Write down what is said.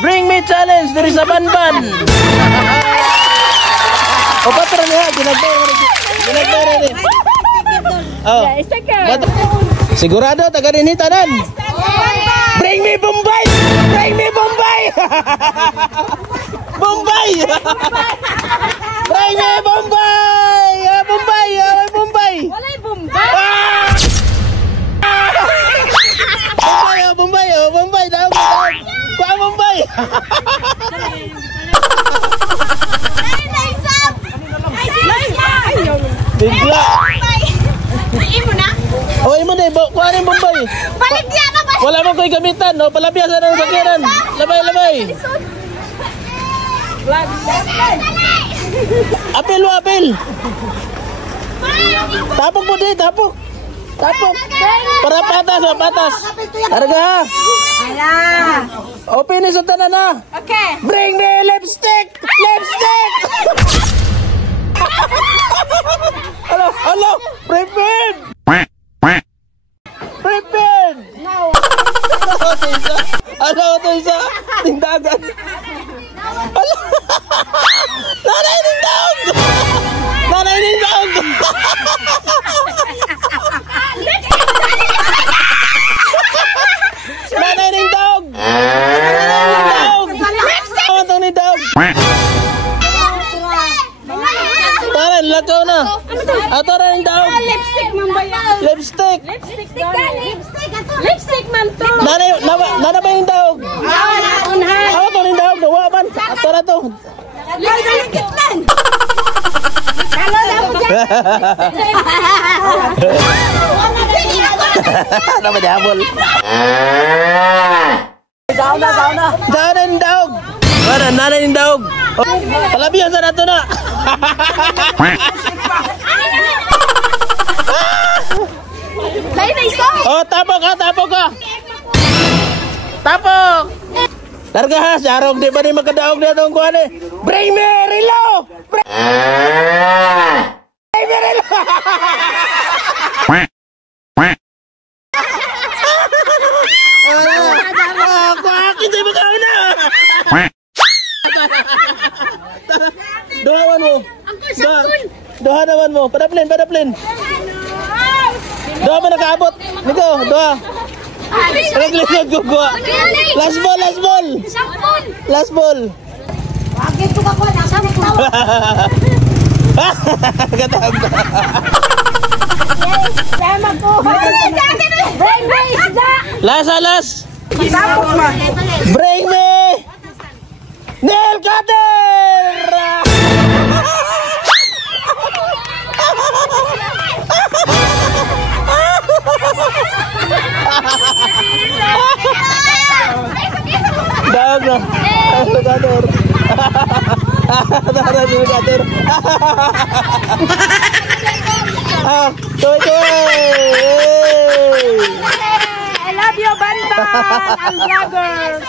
Bring me challenge. There is a banban. O patron niya. Ginagbay rin. Oh. Sigurado taga din tanan. Bring me Bombay. Bring me Bombay. Bombay. Bring me Bombay. Bombay. Bombay. Walay Bombay. Bombay daw. Kuha Bombay. Bigla. Imo na? Oh, imo na. Kuha rin Bombay. Balik niya na ba? Wala mo ko'y gamitan. No? Palabyasan ng sakyanan. Labay. Apil. Tapok mo din, tapok. Para patas. Harga ha. Open sa tanan na. Okay. Bring me lipstick. Hello. Prepared. Now. Ano ito isa? Tindagan. Hello. Nanay ng daog. Taran, lakaw na. Taran ng daog. Lipstick man ba yan? Lipstick. Lipstick man to. Nana ba yung daog? Unhay. Ako to ng daog. Nawa man. Tara to. Lipstick man. Kalo na mo dyan. Ano ba diabol? Sauna. Nana ng daog. Nana ng daog. Palabihan sa nato na. Lain na isa. Oh, tapok ka. Tapok. Larga ha, sarong di ba ni magkadaog na itong kuhan eh. Bring me Rilo. Bring me Rilo. Hindi ba kami na? Dohawan mo. Doha naman mo. Padaplin. Doha mo nakaabot. Niko, doha. Naglisod ko kuha. Last ball. Wagin ko ka kuha. Sampun. Katawag na. Sama ko. Bring me isda. Last. Sampun ma. Bring me nail cutter. Daog na. Cutter. Cutter. Toy. I love you, Banban and vlogger.